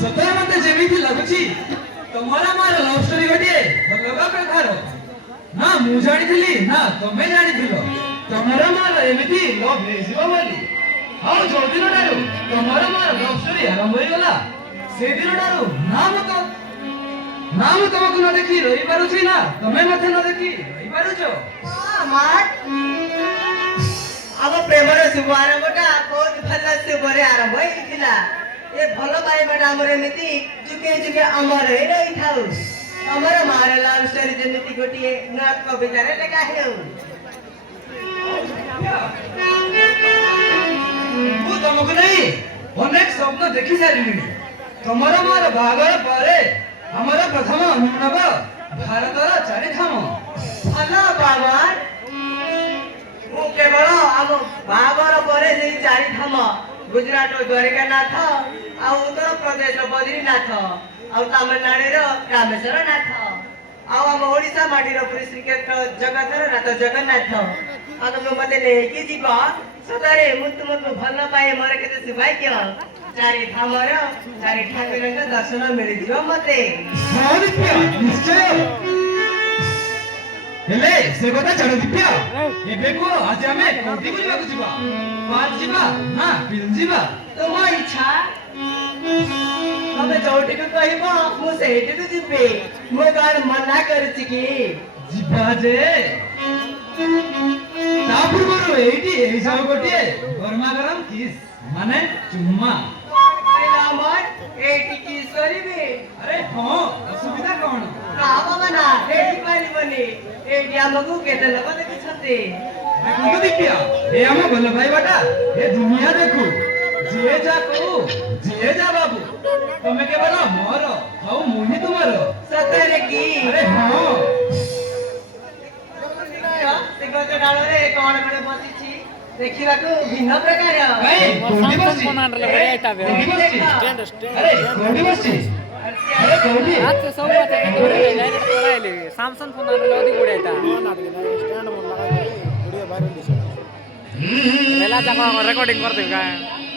સતર મને જેવીથી લાગુଛି તમારા મારા લવ સ્ટોરી ગટીએ લગા પ્રકાર ના હું જાણીଥିଲି ના તમે જાણીଥିଲ તમારા મારા એମିତି લવ ହେଇଯିବ ବୋଲି ଆଉ ଯୋଉ ଦିନଠାରୁ ତମର ମୋର ଲଭ ଷ୍ଟୋରି ଆରମ୍ଭ ହେଇଗଲା ସେ ଦିନଠାରୁ ନା ମୁଁ ତମକୁ ନ ଦେଖି ରହିପାରୁଛି ନା ତମେ ମତେ ନ ଦେଖି ରହିପାରୁଛ ଆମ ପ୍ରେମର ଶୁଭ ଆରମ୍ଭଟା ବହୁତ ଭଲ ଶୁଭରେ ଆରମ୍ଭ ହେଇଥିଲା ଏ ଭଲ ପାଇବାଟା ଆମର ଏମିତି ଯୁଗେ ଯୁଗେ ଅମର ହେଇ ରହିଥାଉ ତମର ମାର ଲଭ ଷ୍ଟୋରି ଯେମିତି ଗୋଟିଏ ନୂଆ କବିତାରେ ଲେଖା ହେଉ ମୁଁ ତମକୁ ନେଇ ଅନେକ ସ୍ୱପ୍ନ ଦେଖି ସାରିଲିଣି ତମର ମୋର ବାହାଘର ପରେ ଆମର ପ୍ରଥମ ଅନୁଭବ ଭାରତର ଚାରିଧାମ ଭଲ ବାବା ମୁଁ କେବଳ ଆମ ବାହାଘର ପରେ ସେଇ ଚାରିଧାମ ଗୁଜରାଟ ଦ୍ୱାରିକାନାଥ ଆଉ ଉତ୍ତରପ୍ରଦେଶ ବଦ୍ରୀନାଥ ଆଉ ତାମିଲନାଡୁର ରାମେଶ୍ୱର ନାଥ ଆଉ ଆମ ଓଡ଼ିଶା ମାଟିର ପୁରୀ ଶ୍ରୀକ୍ଷେତ୍ର ଜଗତର ନାଥ ଜଗନ୍ନାଥ ଆଉ ତମେ ମତେ ନେଇକି ଯିବ ସତରେ ମୁଁ ତୁମକୁ ଭଲ ପାଏ ମୋର କେତେ ସୌଭାଗ୍ୟ ଚାରି ଧାମର ଚାରି ଠାକୁରଙ୍କ ଦର୍ଶନ ମିଳିଯିବ ମତେ ନିଶ୍ଚୟ ହେଲେ ସେ କଥା ଛାଡ଼ ଦିବ୍ୟ ଏବେ କୁହ ଆଜି ଆମେ କୋଉଠି ବୁଲିବାକୁ ଯିବା ପାର୍କ ଯିବା ନା ଫିଲ୍ମ ଯିବା ତୁମ ଇଚ୍ଛା ତମେ ଯୋଉଠିକୁ କହିବ ମୁଁ ସେଇଠିକୁ ଯିବି ମୁଁ କଣ ମନା କରୁଛି କି ଯିବା ଯେ ତା ପୂର୍ବରୁ ଏଇଠି ଏଇ ସବୁ ଗୋଟିଏ ଗରମା ଗରମ କିସ୍ ମାନେ ଚୁମ୍ମା ଆମର ଏଇଠି କିସ୍ କରିବି ଆରେ ହଁ ଅସୁବିଧା କଣ ନା ବାବା ନା ଏଇଠି ପାରିବନି ଏଇଠି ଆମକୁ କେତେ ଲୋକ ଦେଖୁଛନ୍ତି ଦେଖନ୍ତୁ ଦିବ୍ୟ ଏ ଆମ ଭଲ ପାଇବାଟା ଏ ଦୁନିଆ ଦେଖୁ ଯିଏ ଯା କହୁ ଯିଏ ଯା ବାବୁ ତମେ କେବଳ ମୋର ଆଉ ମୁଁ ହିଁ ତୁମର ସତରେ କି ଆରେ ହଁ ସେ ଗଛ ଡାଳରେ କଣ ଗୋଟେ ବସିଛି ଦେଖିବାକୁ ଭିନ୍ନ ପ୍ରକାର ଆରେ କୋଉଠି ବସିଛି ଆରେ କୋଉଠି ସାମସଙ୍ଗ ଫୋନ ଅଧିକ ବଢିଆ ରେକର୍ଡିଂ କରିଦେବି